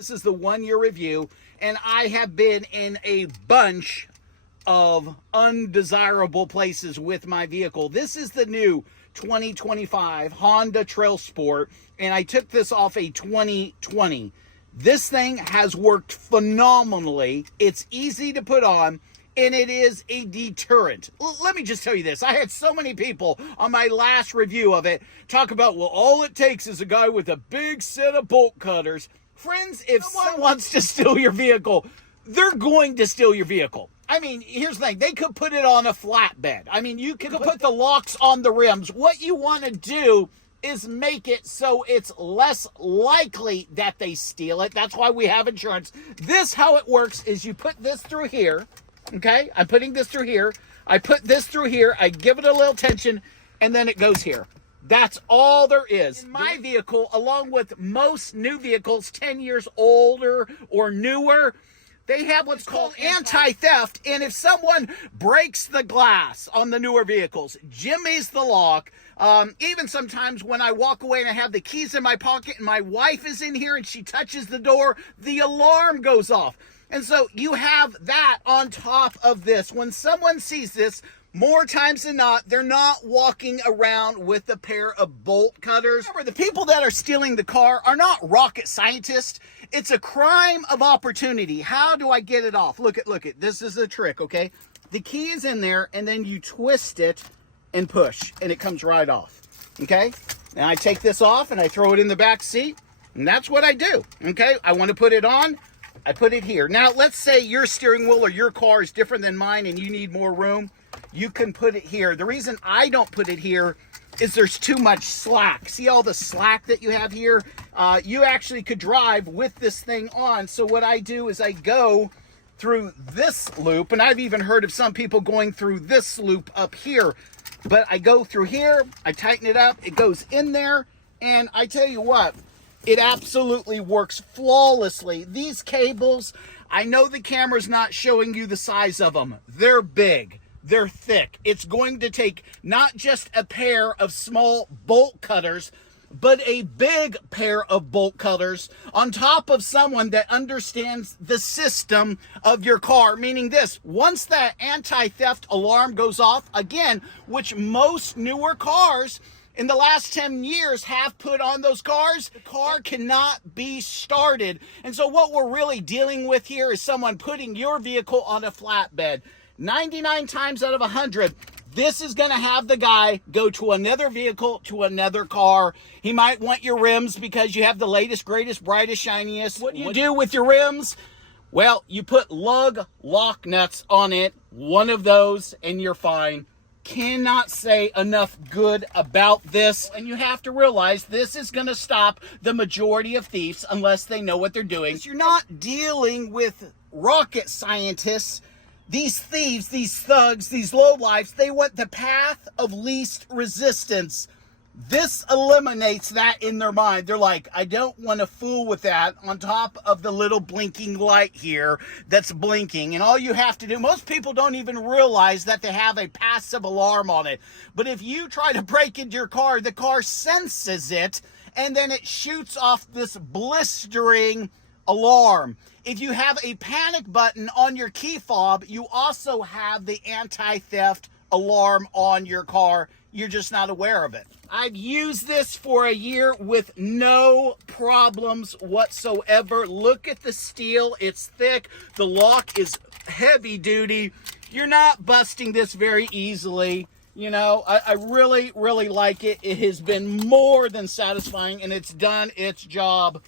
This is the 1 year review, and I have been in a bunch of undesirable places with my vehicle. This is the new 2025 Honda TrailSport, and I took this off a 2020. This thing has worked phenomenally. It's easy to put on, and it is a deterrent. Let me just tell you this. I had so many people on my last review of it talk about, well, all it takes is a guy with a big set of bolt cutters. Friends, if someone wants to steal your vehicle, they're going to steal your vehicle. I mean, here's the thing. They could put it on a flatbed. I mean, you could put the locks on the rims. What you want to do is make it so it's less likely that they steal it. That's why we have insurance. This, how it works, is you put this through here. Okay? I'm putting this through here. I put this through here. I give it a little tension, and then it goes here. That's all there is. In my vehicle, along with most new vehicles 10 years older or newer, they have what's called anti-theft. And if someone breaks the glass on the newer vehicles, jimmies the lock, even sometimes when I walk away and I have the keys in my pocket and my wife is in here and she touches the door, the alarm goes off. And so you have that on top of this. When someone sees this, more times than not, they're not walking around with a pair of bolt cutters. Remember, the people that are stealing the car are not rocket scientists. It's a crime of opportunity. How do I get it off? Look at, this is a trick, okay? The key is in there, and then you twist it and push, and it comes right off, okay? And I take this off, and I throw it in the back seat, and that's what I do, okay? I want to put it on. I put it here. Now, let's say your steering wheel or your car is different than mine, and you need more room. You can put it here. The reason I don't put it here is there's too much slack. See all the slack that you have here? You actually could drive with this thing on. So what I do is I go through this loop, and I've even heard of some people going through this loop up here. But I go through here, I tighten it up, it goes in there, and I tell you what, it absolutely works flawlessly. These cables, I know the camera's not showing you the size of them. They're big. They're thick. It's going to take not just a pair of small bolt cutters, but a big pair of bolt cutters on top of someone that understands the system of your car. Meaning this, once that anti-theft alarm goes off, again, which most newer cars in the last 10 years have put on those cars, the car cannot be started. And so what we're really dealing with here is someone putting your vehicle on a flatbed. 99 times out of 100, this is going to have the guy go to another vehicle, to another car. He might want your rims because you have the latest, greatest, brightest, shiniest. What do you do with your rims? Well, you put lug lock nuts on it, one of those, and you're fine. Cannot say enough good about this. And you have to realize this is going to stop the majority of thieves unless they know what they're doing. You're not dealing with rocket scientists. These thieves, these thugs, these lowlifes, they want the path of least resistance. This eliminates that in their mind. They're like, I don't want to fool with that on top of the little blinking light here that's blinking. And all you have to do, most people don't even realize that they have a passive alarm on it. But if you try to break into your car, the car senses it, and then it shoots off this blistering alarm. If you have a panic button on your key fob, you also have the anti-theft alarm on your car. You're just not aware of it. I've used this for a year with no problems whatsoever. Look at the steel. It's thick. The lock is heavy duty. You're not busting this very easily. You know, I really, really like it. It has been more than satisfying, and it's done its job